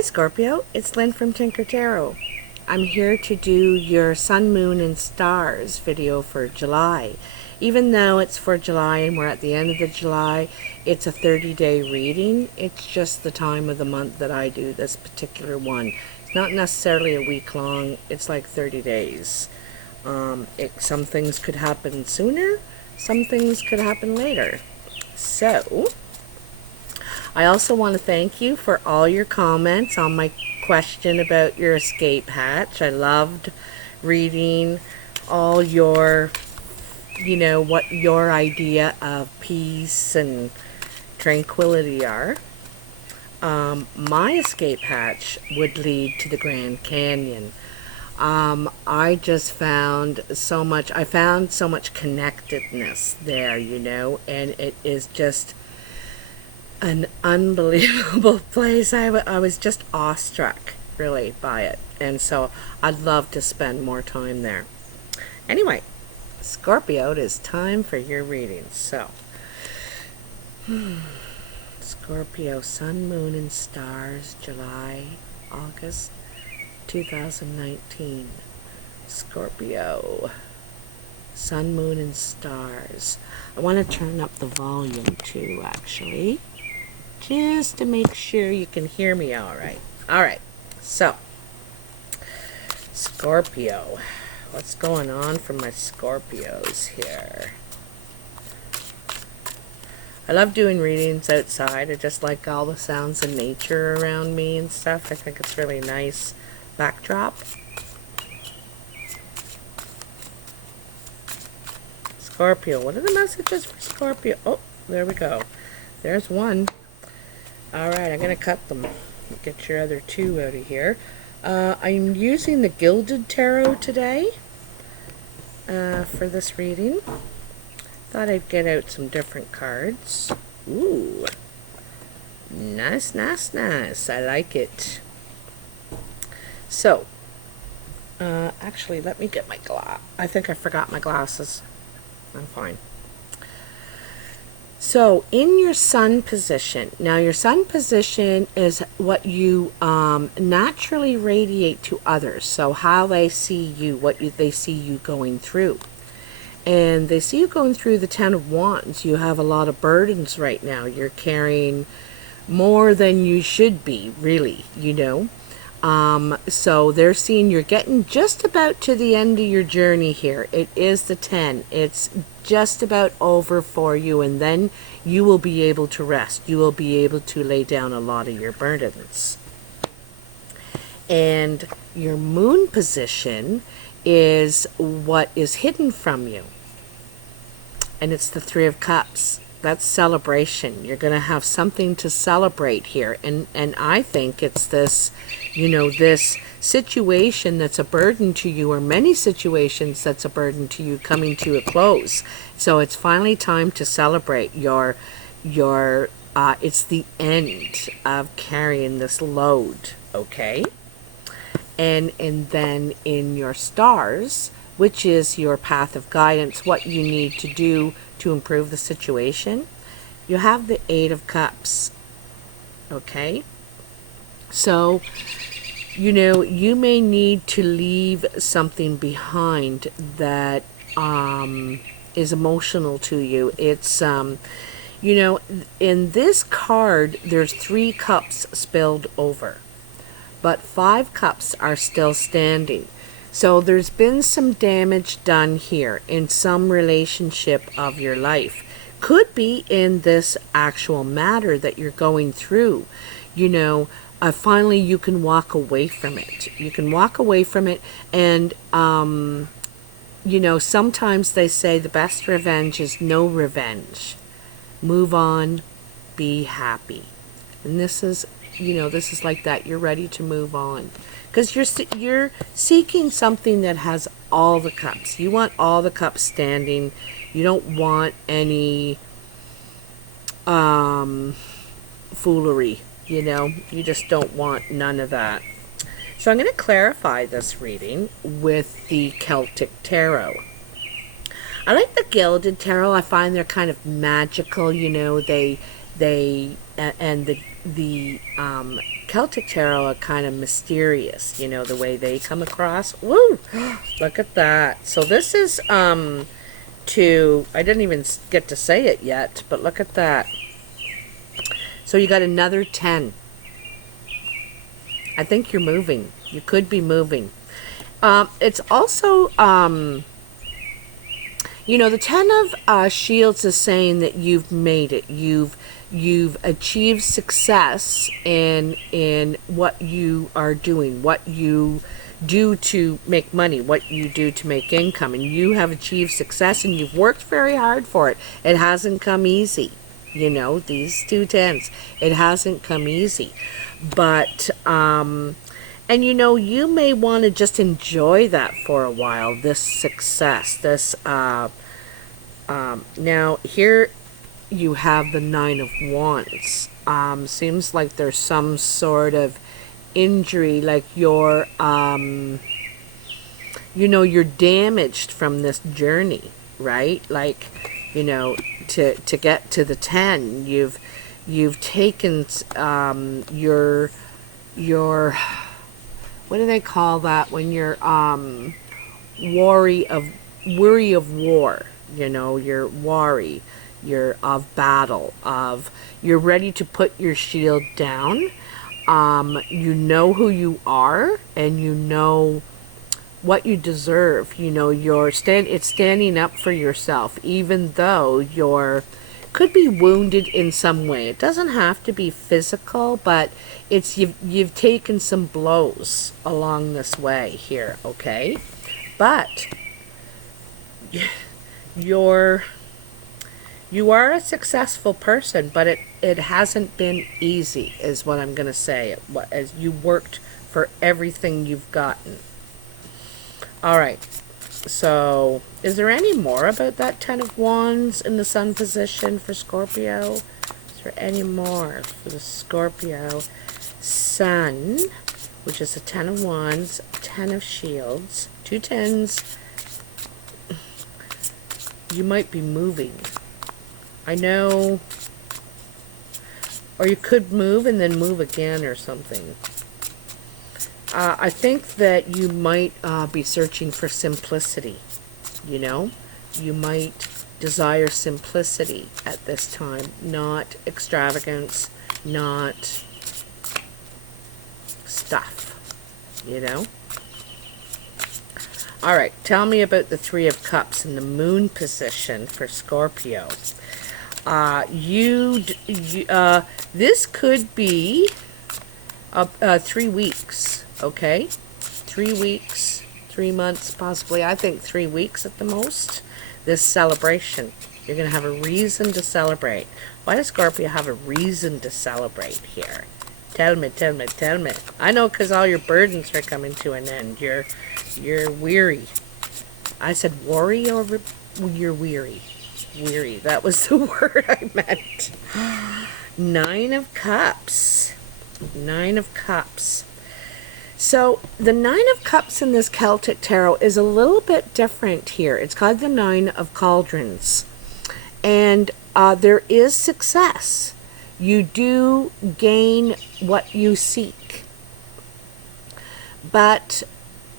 Hi Scorpio, it's Lynn from Tinker Tarot. I'm here to do your Sun, Moon, and Stars video for July. Even though it's for July and we're at the end of the July, it's a 30-day reading. It's just the time of the month that I do this particular one. It's not necessarily a week long, it's like 30 days. Some things could happen sooner, some things could happen later. So, I also want to thank you for all your comments on my question about your escape hatch. I loved reading all your, what your idea of peace and tranquility are. My escape hatch would lead to the Grand Canyon. I just found so much connectedness there, and it is just an unbelievable place. I was just awestruck, really, by it. And so I'd love to spend more time there. Anyway, Scorpio, it is time for your reading. So, Scorpio, Sun, Moon, and Stars, July, August 2019. Scorpio, Sun, Moon, and Stars. I want to turn up the volume too, actually, just to make sure you can hear me all right. All right, so Scorpio, what's going on for my Scorpios here? I love doing readings outside. I just like all the sounds of nature around me and stuff. I think it's really nice backdrop. Scorpio, what are the messages for Scorpio? Oh, there we go. There's one. Alright, I'm going to cut them. Get your other two out of here. I'm using the Guilded Tarot today for this reading. Thought I'd get out some different cards. Ooh. Nice, nice, nice. I like it. So, actually, let me get my glass. I think I forgot my glasses. I'm fine. So, in your sun position, now your sun position is what you naturally radiate to others. So, how they see you, they see you going through. And they see you going through the Ten of Wands. You have a lot of burdens right now. You're carrying more than you should be, really, So they're seeing you're getting just about to the end of your journey here. It is the 10. It's just about over for you, and then you will be able to rest. You will be able to lay down a lot of your burdens. And your moon position is what is hidden from you. And it's the Three of Cups. That's celebration. You're going to have something to celebrate here. And I think it's this, this situation that's a burden to you, or many situations that's a burden to you, coming to a close. So it's finally time to celebrate it's the end of carrying this load, okay? And then in your stars, which is your path of guidance, what you need to do to improve the situation, you have the Eight of Cups, okay? So, you may need to leave something behind that is emotional to you. It's, in this card, there's 3 cups spilled over, but 5 cups are still standing. So there's been some damage done here in some relationship of your life. Could be in this actual matter that you're going through. Finally you can walk away from it. You can walk away from it, and sometimes they say the best revenge is no revenge. Move on, be happy. And this is like that. You're ready to move on. Because you're seeking something that has all the cups. You want all the cups standing. You don't want any foolery, You just don't want none of that. So I'm going to clarify this reading with the Celtic Tarot. I like the Gilded Tarot. I find they're kind of magical, They And the Celtic Tarot are kind of mysterious, you know, the way they come across. Woo! Look at that. So this is I didn't even get to say it yet, but look at that. So you got another 10. I think you're moving. You could be moving. It's also, you know, the 10 of Shields is saying that you've made it. You've achieved success in what you are doing, what you do to make money, what you do to make income, and you have achieved success, and you've worked very hard for it. It hasn't come easy. You know, these 2 10s, it hasn't come easy. But, and you know, you may want to just enjoy that for a while, this success, this, now here you have the 9 of Wands. Seems like there's some sort of injury, like you're, you know, you're damaged from this journey, right? Like, you know, to get to the 10, you've taken your what do they call that when you're worry of war, you know, you're worry, you're of battle, of you're ready to put your shield down. You know who you are, and you know what you deserve. You know, it's standing up for yourself, even though could be wounded in some way. It doesn't have to be physical, but it's you've taken some blows along this way here, okay? But you are a successful person, but it hasn't been easy, is what I'm going to say. As you worked for everything you've gotten. All right. So, is there any more about that 10 of Wands in the Sun position for Scorpio? Is there any more for the Scorpio Sun, which is the 10 of Wands, 10 of Shields, 2 10s. You might be moving. I know. Or you could move and then move again or something. I think that you might be searching for simplicity, you know? You might desire simplicity at this time, not extravagance, not stuff, you know? All right, tell me about the 3 of Cups in the Moon position for Scorpio. This could be 3 weeks. Okay, 3 weeks, 3 months, possibly. I think 3 weeks at the most. This celebration. You're going to have a reason to celebrate. Why does Scorpio have a reason to celebrate here? Tell me, tell me, tell me. I know, because all your burdens are coming to an end. You're weary. I said worry, or you're weary? Weary. That was the word I meant. 9 of Cups. 9 of Cups. So the 9 of Cups in this Celtic Tarot is a little bit different here. It's called the 9 of Cauldrons. And there is success. You do gain what you seek. But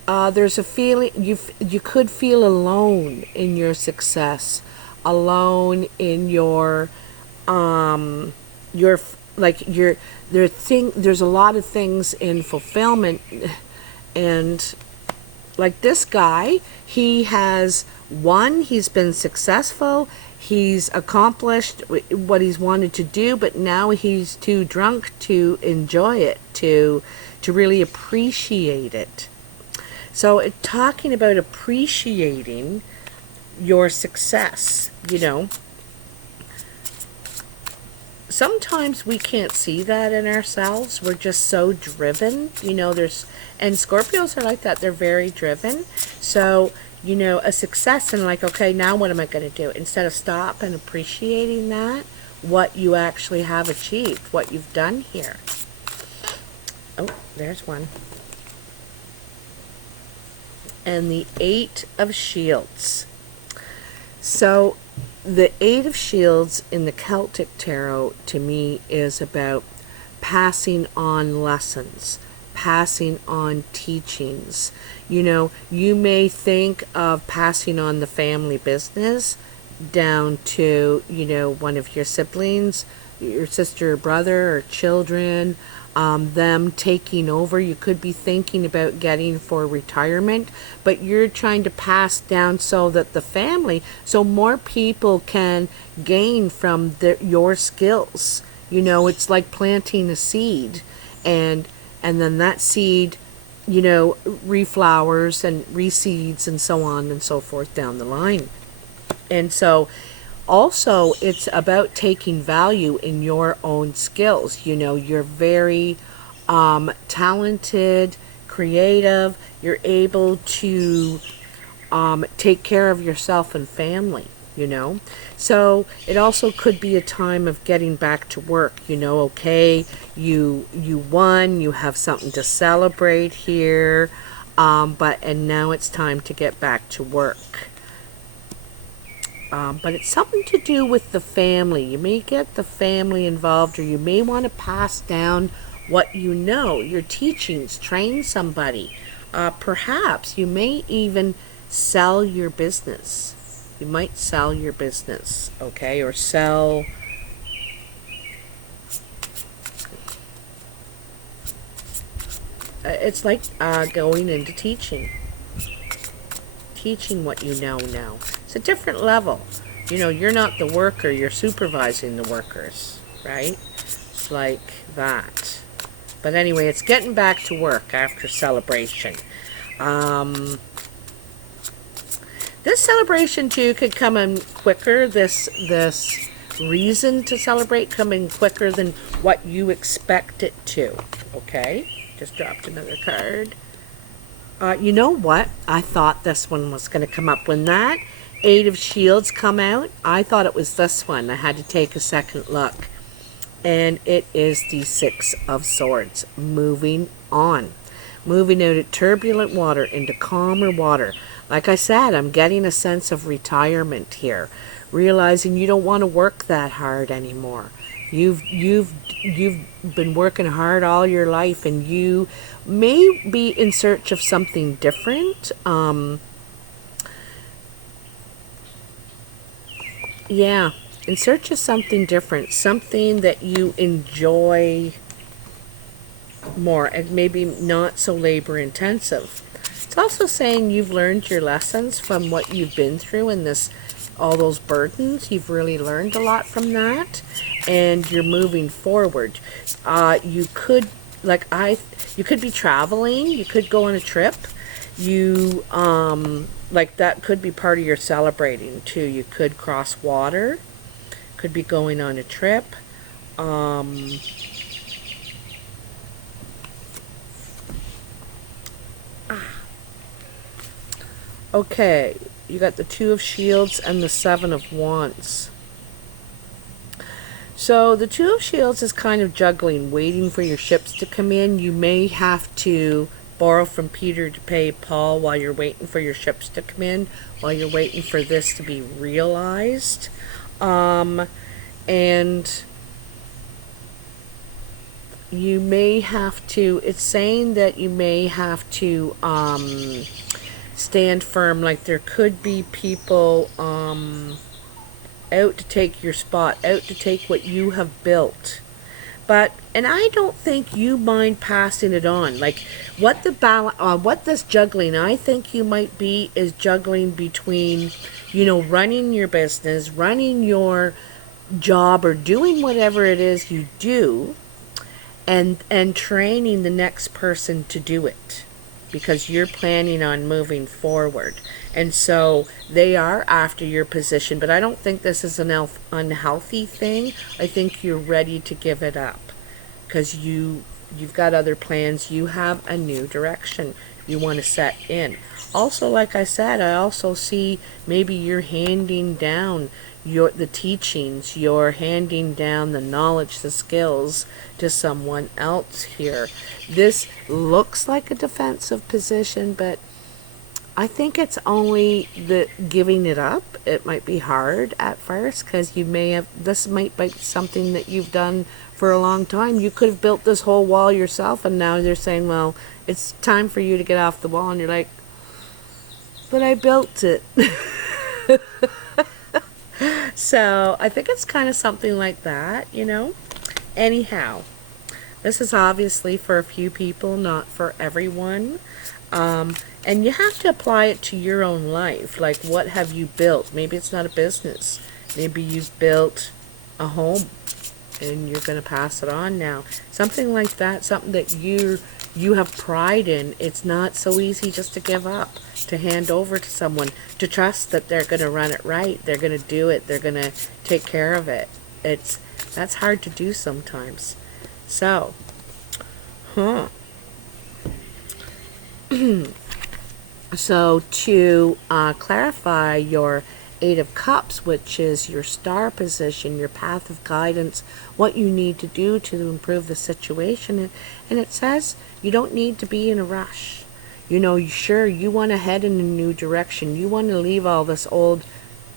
there's a feeling, you could feel alone in your success. Alone in there's a lot of things in fulfillment, and like this guy, he's been successful, he's accomplished what he's wanted to do, but now he's too drunk to enjoy it, to really appreciate it. So talking about appreciating your success, you know, sometimes we can't see that in ourselves. We're just so driven, you know, and Scorpios are like that. They're very driven. So, you know, a success and like, okay, now what am I going to do? Instead of stop and appreciating that, what you actually have achieved, what you've done here. Oh, there's one. And the 8 of Shields. So the Eight of Shields in the Celtic Tarot to me is about passing on lessons, passing on teachings. You know, you may think of passing on the family business down to, you know, one of your siblings, your sister or brother or children, them taking over. You could be thinking about getting for retirement, but you're trying to pass down so that the family, so more people can gain from your skills. You know, it's like planting a seed, and then that seed, you know, reflowers and reseeds and so on and so forth down the line. And so also it's about taking value in your own skills. You know, you're very talented, creative, you're able to take care of yourself and family, you know. So it also could be a time of getting back to work. You know, okay, you won, you have something to celebrate here, and now it's time to get back to work. But it's something to do with the family. You may get the family involved, or you may want to pass down what you know, your teachings, train somebody. Perhaps you may even sell your business. You might sell your business, okay, or sell. It's like going into teaching what you know now. It's a different level. You know, you're not the worker, you're supervising the workers, right? It's like that. But anyway, it's getting back to work after celebration. This celebration too could come in quicker. This reason to celebrate come in quicker than what you expect it to. Okay, just dropped another card. You know what? I thought this one was going to come up. When that Eight of Shields come out, I thought it was this one. I had to take a second look. And it is the Six of Swords. Moving on. Moving out of turbulent water into calmer water. Like I said, I'm getting a sense of retirement here. Realizing you don't want to work that hard anymore. You've been working hard all your life, and you may be in search of something different. Yeah, in search of something different, something that you enjoy more, and maybe not so labor intensive. It's also saying you've learned your lessons from what you've been through in this, all those burdens. You've really learned a lot from that, and you're moving forward. You could, you could be traveling. You could go on a trip. You, like that could be part of your celebrating too. You could cross water. Could be going on a trip. Okay, you got the Two of Shields and the Seven of Wands. So the Two of Shields is kind of juggling, waiting for your ships to come in. You may have to borrow from Peter to pay Paul while you're waiting for your ships to come in, while you're waiting for this to be realized. And you may have to, it's saying that you may have to stand firm. Like there could be people out to take your spot, out to take what you have built. But, and I don't think you mind passing it on. Like what what this juggling, I think you might be, is juggling between, you know, running your business, running your job, or doing whatever it is you do, and training the next person to do it, because you're planning on moving forward. And so they are after your position, but I don't think this is an unhealthy thing. I think you're ready to give it up, because you've got other plans. You have a new direction you want to set in. Also, like I said, I also see maybe you're handing down the teachings, you're handing down the knowledge, the skills to someone else here. This looks like a defensive position, but I think it's only the giving it up. It might be hard at first because you may have, this might be something that you've done for a long time. You could have built this whole wall yourself, and now they're saying, well, it's time for you to get off the wall. And you're like, but I built it. So I think it's kind of something like that, you know. Anyhow, this is obviously for a few people, not for everyone. And you have to apply it to your own life. Like, what have you built? Maybe it's not a business. Maybe you've built a home and you're going to pass it on now. Something like that, something that you have pride in. It's not so easy just to give up, to hand over to someone, to trust that they're going to run it right. They're going to do it. They're going to take care of it. That's hard to do sometimes. So, So to clarify your Eight of Cups, which is your star position, your path of guidance, what you need to do to improve the situation. And it says you don't need to be in a rush. You know, sure, you want to head in a new direction. You want to leave all this old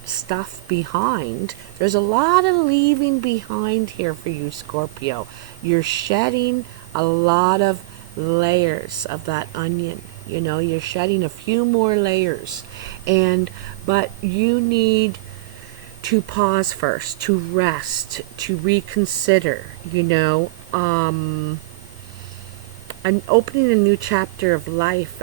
stuff behind. There's a lot of leaving behind here for you, Scorpio. You're shedding a lot of layers of that onion. You know, you're shedding a few more layers. But you need to pause first, to rest, to reconsider, you know. And opening a new chapter of life,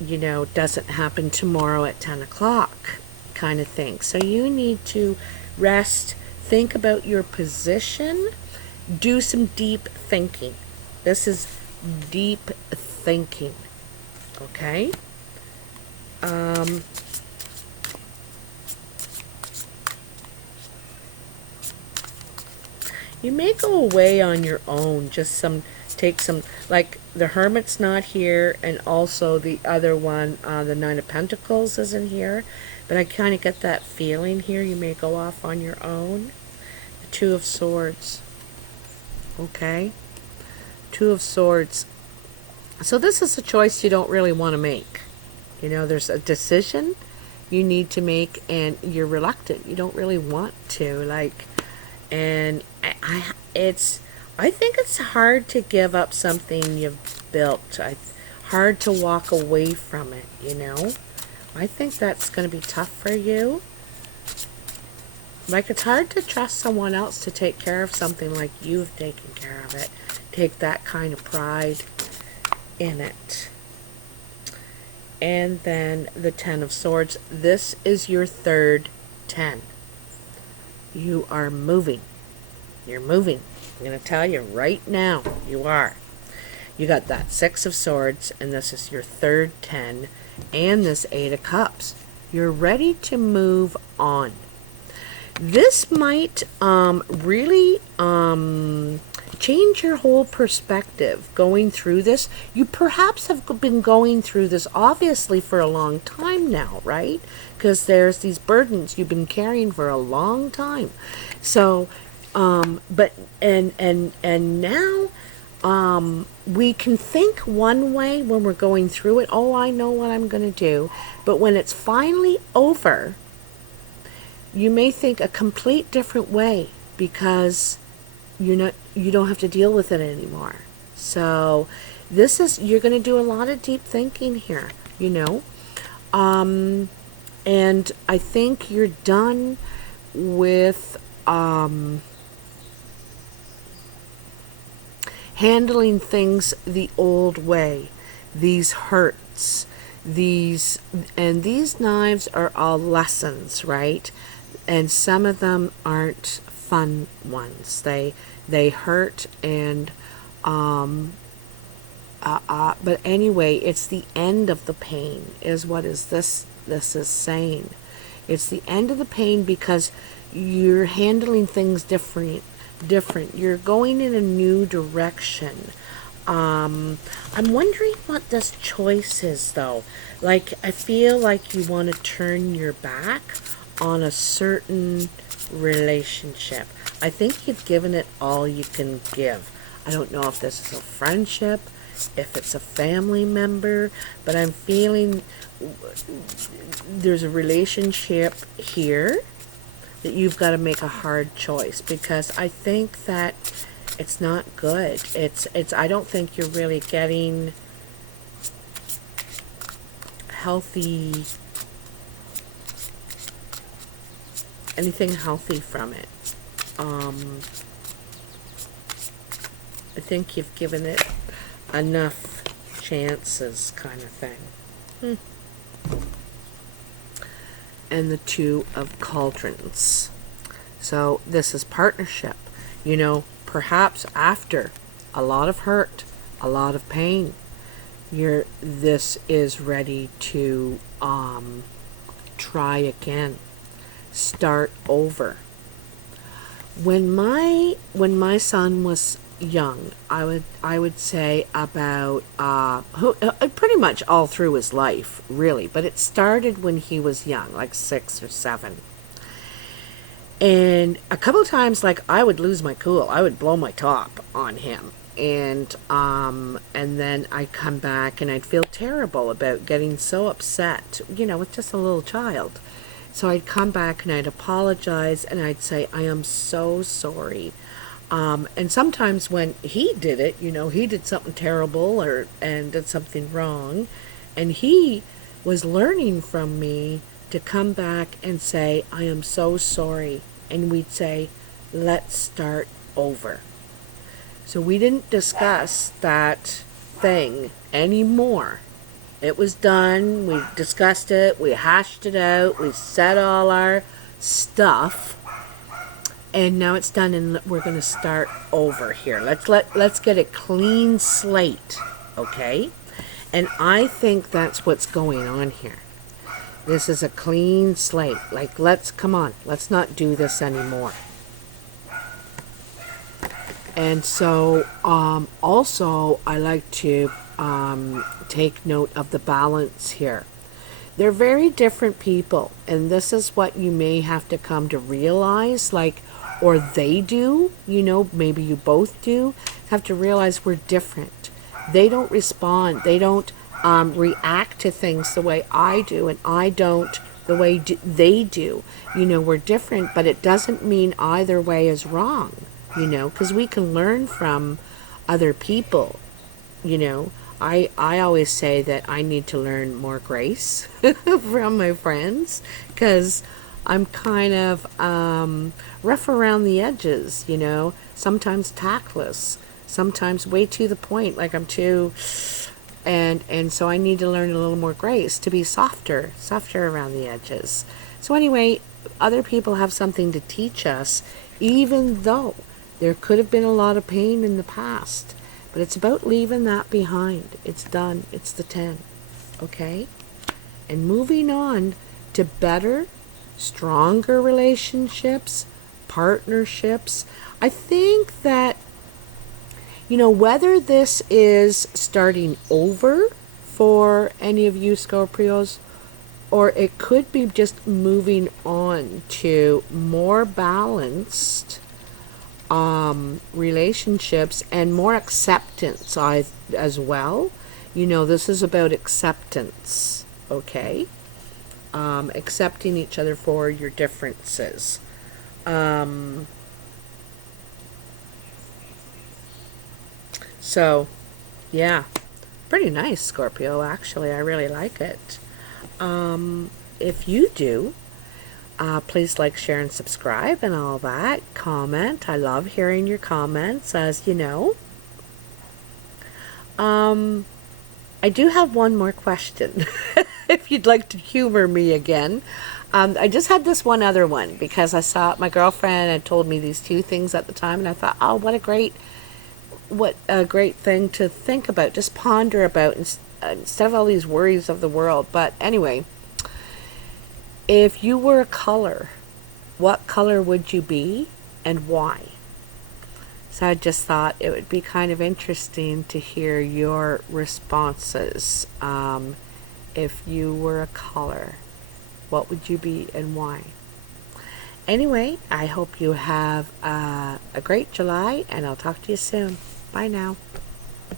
you know, doesn't happen tomorrow at 10 o'clock kind of thing. So you need to rest, think about your position, do some deep thinking. This is deep thinking. Okay? You may go away on your own, take some, like the Hermit's not here, and also the other one, the Nine of Pentacles isn't here, but I kind of get that feeling here. You may go off on your own. The Two of Swords. Okay? Two of Swords. So this is a choice you don't really want to make. You know, there's a decision you need to make and you're reluctant. You don't really want to, and I think it's hard to give up something you've built. Hard to walk away from it, you know. I think that's going to be tough for you. Like, it's hard to trust someone else to take care of something like you've taken care of it. Take that kind of pride in it. And then the Ten of Swords. This is your third 10. You are moving. You're moving. I'm going to tell you right now, you are. You got that Six of Swords, and this is your third 10, and this Eight of Cups. You're ready to move on. This might really change your whole perspective going through this. You perhaps have been going through this obviously for a long time now, right? Because there's these burdens you've been carrying for a long time. So, but now we can think one way when we're going through it. Oh, I know what I'm going to do. But when it's finally over, you may think a complete different way because you don't have to deal with it anymore. So you're going to do a lot of deep thinking here, you know. And I think you're done with handling things the old way. These hurts, these knives are all lessons, right? And some of them aren't fun ones. They hurt, and but anyway, it's the end of the pain is what this is saying. It's the end of the pain because you're handling things different. You're going in a new direction. I'm wondering what this choice is, though. Like, I feel like you want to turn your back on a certain relationship. I think you've given it all you can give. I don't know if this is a friendship. if it's a family member, but I'm feeling there's a relationship here that you've got to make a hard choice, because I think that it's not good. I don't think you're really getting healthy, anything healthy from it. I think you've given it enough chances, kind of thing. And the Two of Cauldrons. So this is partnership. You know, perhaps after a lot of hurt, a lot of pain, this is ready to try again, start over. When my son was young, I would say about pretty much all through his life, really, but it started when he was young, like 6 or 7. And a couple of times, like, I would lose my cool. I would blow my top on him. And then I'd come back and I'd feel terrible about getting so upset, you know, with just a little child. So I'd come back and I'd apologize and I'd say, I am so sorry. And sometimes when he did it, you know, he did something terrible and did something wrong, and he was learning from me to come back and say, I am so sorry. And we'd say, let's start over. So we didn't discuss that thing anymore. It was done. We discussed it. We hashed it out. We said all our stuff. And now it's done, and we're going to start over here. Let's get a clean slate, okay? And I think that's what's going on here. This is a clean slate. Like, come on, let's not do this anymore. And so, also, I like to take note of the balance here. They're very different people, and this is what you may have to come to realize, like, or they do, you know, maybe you both do, have to realize we're different. They don't respond, they don't react to things the way I do, and I don't the way they do. You know, we're different, but it doesn't mean either way is wrong, you know, because we can learn from other people, you know. I always say that I need to learn more grace from my friends, because I'm kind of rough around the edges, you know, sometimes tactless, sometimes way to the point, like I'm too, and so I need to learn a little more grace to be softer around the edges. So anyway, other people have something to teach us, even though there could have been a lot of pain in the past, but it's about leaving that behind. It's done. It's the 10, okay? And moving on to better, stronger relationships, partnerships. I think that, you know, whether this is starting over for any of you Scorpios, or it could be just moving on to more balanced relationships and more acceptance as well. You know, this is about acceptance, okay? Accepting each other for your differences. So, yeah, pretty nice, Scorpio, actually. I really like it. If you do, please like, share, and subscribe and all that. Comment. I love hearing your comments, as you know. I do have one more question. If you'd like to humor me again. I just had this one other one because I saw my girlfriend had told me these 2 things at the time, and I thought, oh, what a great thing to think about, just ponder about instead of all these worries of the world. But anyway, if you were a color, what color would you be and why? So I just thought it would be kind of interesting to hear your responses. If you were a color, what would you be and why? Anyway, I hope you have a great July, and I'll talk to you soon. Bye now.